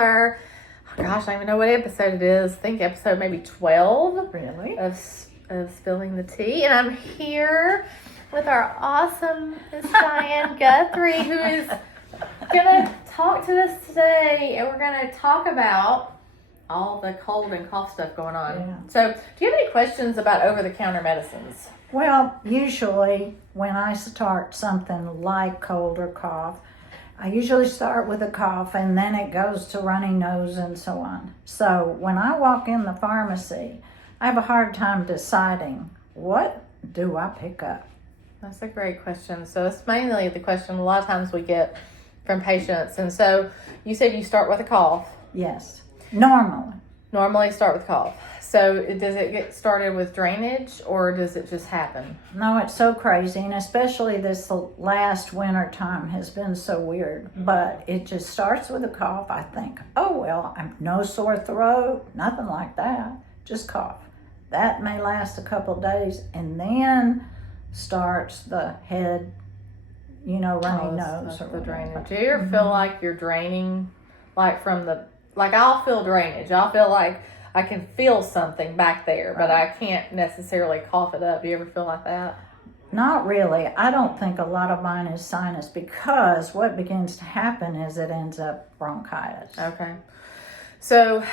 our, oh gosh, I don't even know what episode it is. I think episode maybe 12. Really? Of Spilling the Tea. And I'm here with our awesome Miss Diane Guthrie, who is going to talk to us today. And we're going to talk about all the cold and cough stuff going on. Yeah. So, do you have any questions about over-the-counter medicines? Well, usually when I start something like cold or cough, I usually start with a cough and then it goes to runny nose and so on. So when I walk in the pharmacy, I have a hard time deciding, what do I pick up? That's a great question. So it's mainly the question a lot of times we get from patients. And so you said you start with a cough. Yes, normally. Normally start with cough. So does it get started with drainage or does it just happen? No, it's so crazy, and especially this last winter time has been so weird. But it just starts with a cough. I think, oh well, I'm no sore throat, nothing like that, just cough. That may last a couple of days, and then starts the head, runny nose That's or the whatever. drainage. Do you ever feel like you're draining, like from the, like I'll feel drainage. I'll feel like I can feel something back there, but I can't necessarily cough it up. Do you ever feel like that? Not really. I don't think a lot of mine is sinus, because what begins to happen is it ends up bronchitis. Okay. So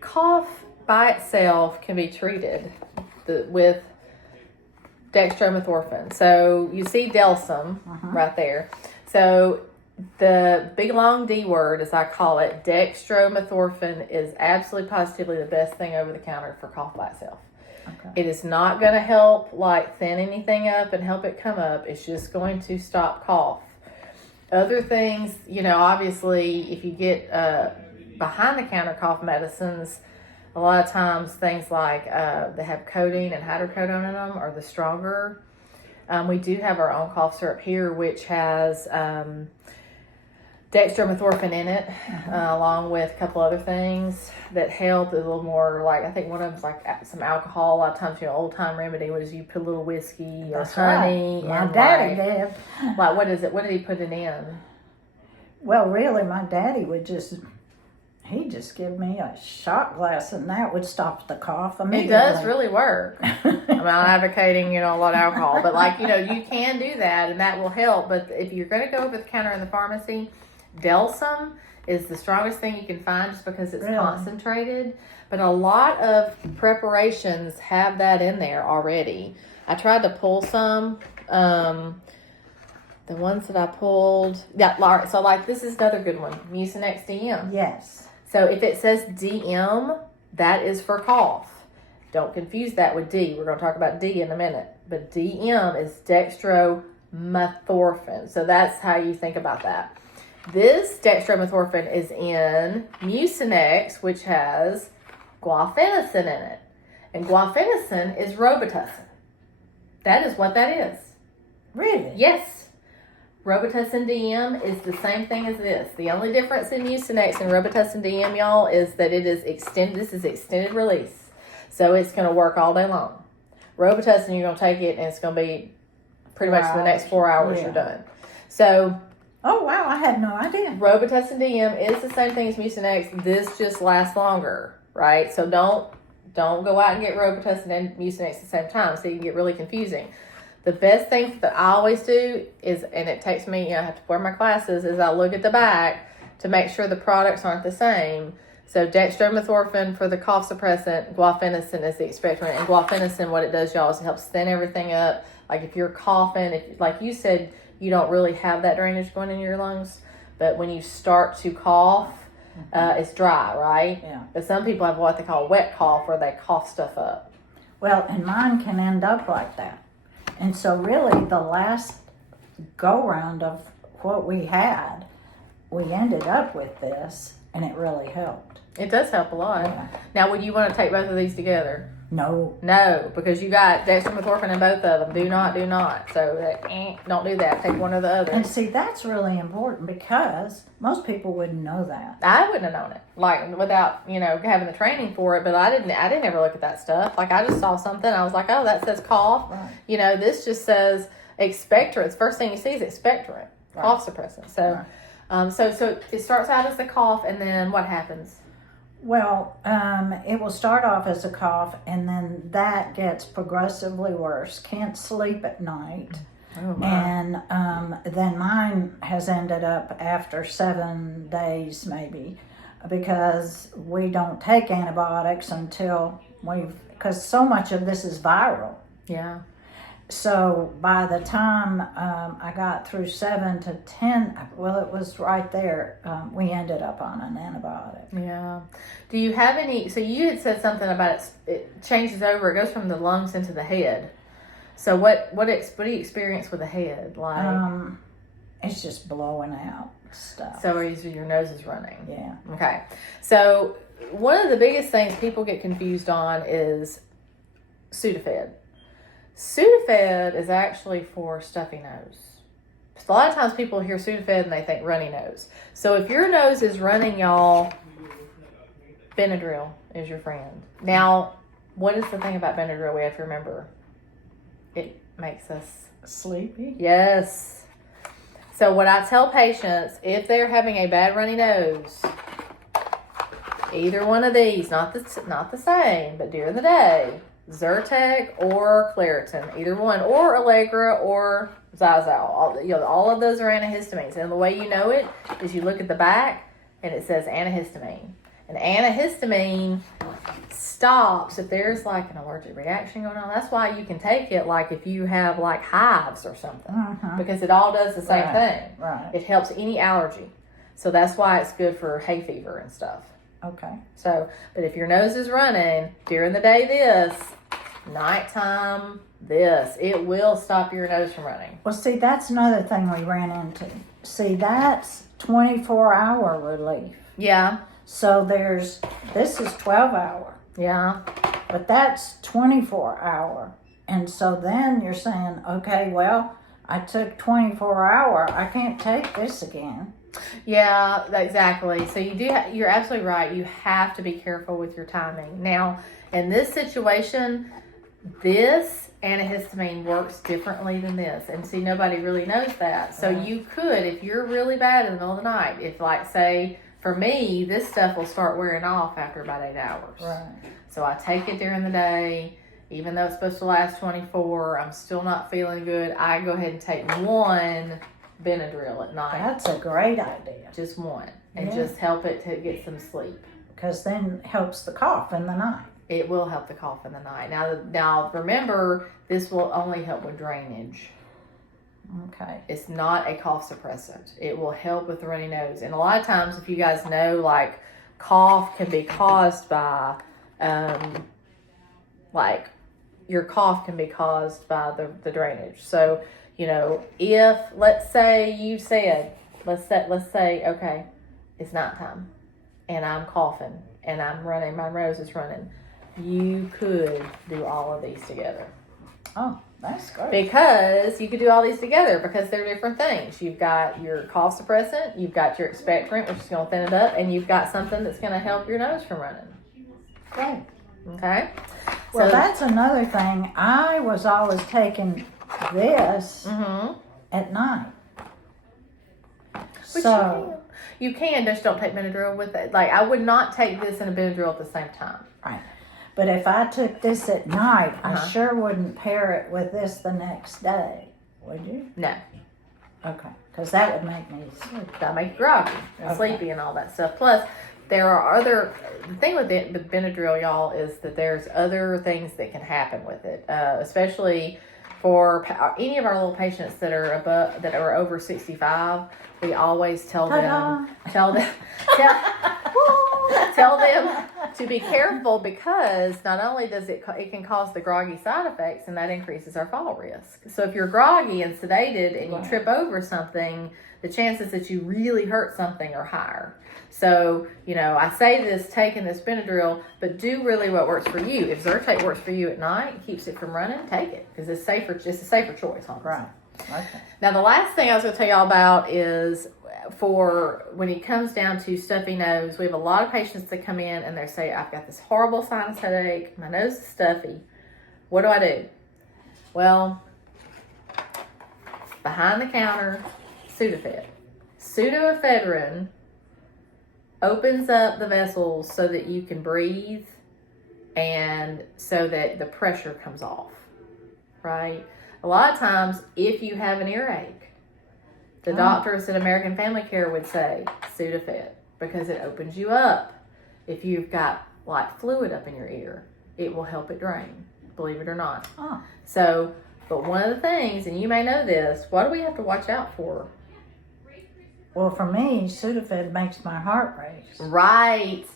cough by itself can be treated with dextromethorphan. So you see Delsum right there. So the big long D word, as I call it, dextromethorphan, is absolutely positively the best thing over the counter for cough by itself. Okay. It is not going to help like thin anything up and help it come up. It's just going to stop cough. Other things, obviously if you get behind the counter cough medicines, a lot of times things like they have codeine and hydrocodone in them are the stronger. We do have our own cough syrup here, which has dextromethorphan in it, along with a couple other things that help. A little more, like I think one of them's like some alcohol. A lot of times, old time remedy was you put a little whiskey or honey. Right. My and daddy did. Like what is it? What did he put it in? Well, really, my daddy would he'd just give me a shot glass, and that would stop the cough immediately. It does really work. I'm not advocating, a lot of alcohol, but you can do that and that will help. But if you're going to go over the counter in the pharmacy, Delsum is the strongest thing you can find just because it's concentrated. But a lot of preparations have that in there already. I tried to pull some. The ones that I pulled, so this is another good one, Mucinex DM. Yes. So if it says DM, that is for cough. Don't confuse that with D. We're going to talk about D in a minute. But DM is dextromethorphan. So that's how you think about that. This dextromethorphan is in Mucinex, which has guaifenesin in it. And guaifenesin is Robitussin. That is what that is. Really? Yes. Robitussin DM is the same thing as this. The only difference in Mucinex and Robitussin DM, y'all, is that it is extended. This is extended release. So it's going to work all day long. Robitussin, you're going to take it and it's going to be pretty much for the next 4 hours you're done. So... Oh, wow, I had no idea. Robitussin DM is the same thing as Mucinex. This just lasts longer, right? So don't go out and get Robitussin and Mucinex at the same time, so you can get really confusing. The best thing that I always do is, and it takes me, I have to wear my glasses, is I look at the back to make sure the products aren't the same. So dextromethorphan for the cough suppressant, guaifenesin is the expectorant. And guaifenesin, what it does, y'all, is it helps thin everything up. Like if you're coughing, like you said, you don't really have that drainage going in your lungs. But when you start to cough, it's dry, right? Yeah. But some people have what they call wet cough, where they cough stuff up. Well, and mine can end up like that. And so really the last go-round of what we had, we ended up with this, and it really helped. It does help a lot. Yeah. Now, would you want to take both of these together? No. No, because you got dextromethorphan in both of them. Do not. So don't do that. Take one or the other. And see, that's really important, because most people wouldn't know that. I wouldn't have known it, like without having the training for it. But I didn't ever look at that stuff. Like I just saw something, I was like, oh, that says cough. Right. This just says expectorants. First thing you see is expectorant, cough suppressant. So So it starts out as a cough, and then what happens? Well, it will start off as a cough, and then that gets progressively worse. Can't sleep at night. Oh my. And then mine has ended up after 7 days, maybe, because we don't take antibiotics until because so much of this is viral. Yeah. So by the time I got through 7 to 10, well, it was right there. We ended up on an antibiotic. Yeah. Do you have any? So you had said something about it changes over. It goes from the lungs into the head. So what do you experience with the head? Like It's just blowing out stuff. so your nose is running. Yeah. Okay. So one of the biggest things people get confused on is Sudafed. Sudafed is actually for stuffy nose. A lot of times people hear Sudafed and they think runny nose. So if your nose is running, y'all, Benadryl is your friend. Now, what is the thing about Benadryl we have to remember? It makes us Sleepy? Yes. So what I tell patients, if they're having a bad runny nose, either one of these, not the same, but during the day, Zyrtec or Claritin, either one, or Allegra or Zazal. All of those are antihistamines. And the way you know it is you look at the back and it says antihistamine. And antihistamine stops if there's like an allergic reaction going on. That's why you can take it like if you have like hives or something, because it all does the same thing. Right. It helps any allergy. So that's why it's good for hay fever and stuff. Okay. So, but if your nose is running during the day, this, nighttime, this, it will stop your nose from running. Well, see, that's another thing we ran into. See, that's 24-hour relief. Yeah. So this is 12-hour, Yeah. but that's 24-hour. And so then you're saying, okay, well, I took 24-hour. I can't take this again. Yeah, exactly. So you're absolutely right. You have to be careful with your timing. Now, in this situation, this antihistamine works differently than this. And see, nobody really knows that. So you could, if you're really bad in the middle of the night, if like say, for me, this stuff will start wearing off after about 8 hours. Right. So I take it during the day. Even though it's supposed to last 24, I'm still not feeling good. I go ahead and take one Benadryl at night. That's a great idea. Just one. And just help it to get some sleep. Because then it helps the cough in the night. It will help the cough in the night. Now remember, this will only help with drainage. Okay. It's not a cough suppressant. It will help with the runny nose. And a lot of times, if you guys know, like, cough can be caused by, like, your cough can be caused by the drainage. So, if, let's say you said, let's say, okay, it's nighttime, and I'm coughing, and I'm running, my nose is running, you could do all of these together. Oh, that's great. Because you could do all these together because they're different things. You've got your cough suppressant, you've got your expectorant, which is going to thin it up, and you've got something that's going to help your nose from running. Great. Okay? Well, that's another thing. I was always taking this at night. But you can, just don't take Benadryl with it. Like, I would not take this and a Benadryl at the same time. Right. But if I took this at night, I sure wouldn't pair it with this the next day, would you? No. Okay. Because that would make me sleepy. That'll make you groggy and sleepy and all that stuff. Plus, there are the thing with Benadryl, y'all, is that there's other things that can happen with it, especially for any of our little patients that are over 65. We always tell them to be careful, because not only does it can cause the groggy side effects, and that increases our fall risk. So if you're groggy and sedated and you trip over something, the chances that you really hurt something are higher. So, I say this, taking this Benadryl, but do really what works for you. If Zyrtec works for you at night, keeps it from running, take it, because it's safer. It's a safer choice, honestly. Right. Okay. Now, the last thing I was going to tell y'all about is for when it comes down to stuffy nose, we have a lot of patients that come in and they say, I've got this horrible sinus headache. My nose is stuffy. What do I do? Well, behind the counter, Sudafed. pseudoephedrine opens up the vessels so that you can breathe and so that the pressure comes off, right? A lot of times, if you have an earache, the doctors at American Family Care would say Sudafed because it opens you up. If you've got like fluid up in your ear, it will help it drain, believe it or not. So, but one of the things, and you may know this, what do we have to watch out for? Well, for me, Sudafed makes my heart race. Right.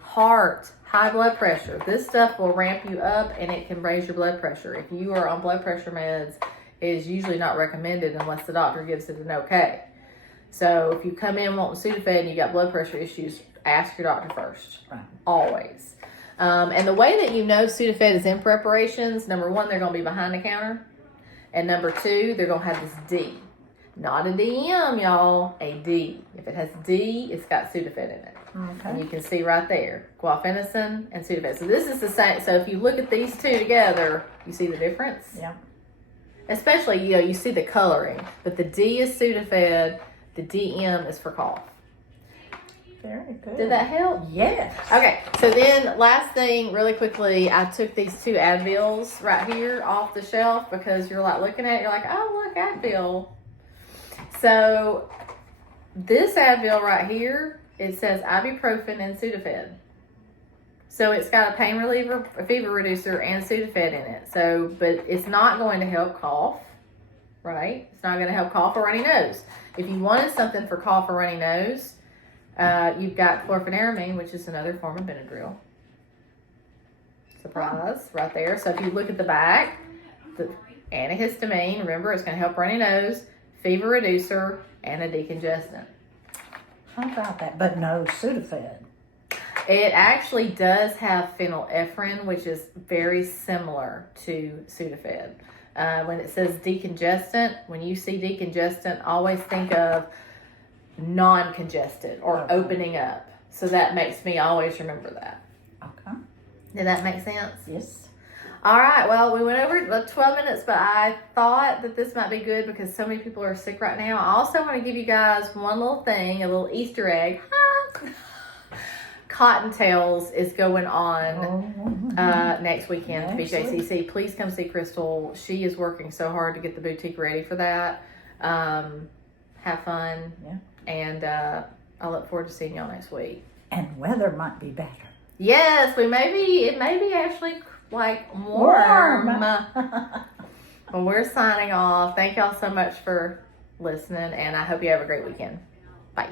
Heart, high blood pressure. This stuff will ramp you up and it can raise your blood pressure. If you are on blood pressure meds, it is usually not recommended unless the doctor gives it an okay. So if you come in wanting Sudafed and you got blood pressure issues, ask your doctor first. Right. Always. And the way that you know Sudafed is in preparations, number one, they're going to be behind the counter. And number two, they're going to have this D. Not a DM, y'all. A D. If it has D, it's got Sudafed in it. Okay. And you can see right there, guaifenesin and Sudafed. So this is the same. So if you look at these two together, you see the difference? Yeah. Especially, you see the coloring. But the D is Sudafed. The DM is for cough. Very good. Did that help? Yes. Okay, so then last thing, really quickly, I took these 2 Advils right here off the shelf because you're like looking at it, you're like, oh, look, Advil. So this Advil right here, it says ibuprofen and Sudafed. So it's got a pain reliever, a fever reducer, and Sudafed in it. So, but it's not going to help cough, right? It's not going to help cough or runny nose. If you wanted something for cough or runny nose, you've got chlorpheniramine, which is another form of Benadryl. Surprise, right there. So if you look at the back, the antihistamine, remember, it's going to help runny nose, fever reducer, and a decongestant. How about that? But no Sudafed. It actually does have phenylephrine, which is very similar to Sudafed. When it says decongestant, when you see decongestant, always think of non-congested or opening up. So that makes me always remember that. Okay. Did that make sense? Yes. All right. Well, we went over 12 minutes, but I thought that this might be good because so many people are sick right now. I also want to give you guys one little thing, a little Easter egg. Cottontails is going on next weekend to BJCC. Please come see Crystal. She is working so hard to get the boutique ready for that. Have fun. Yeah. And I look forward to seeing y'all next week. And weather might be better. Yes, it may be actually like warm. Well, we're signing off. Thank y'all so much for listening, and I hope you have a great weekend. Bye.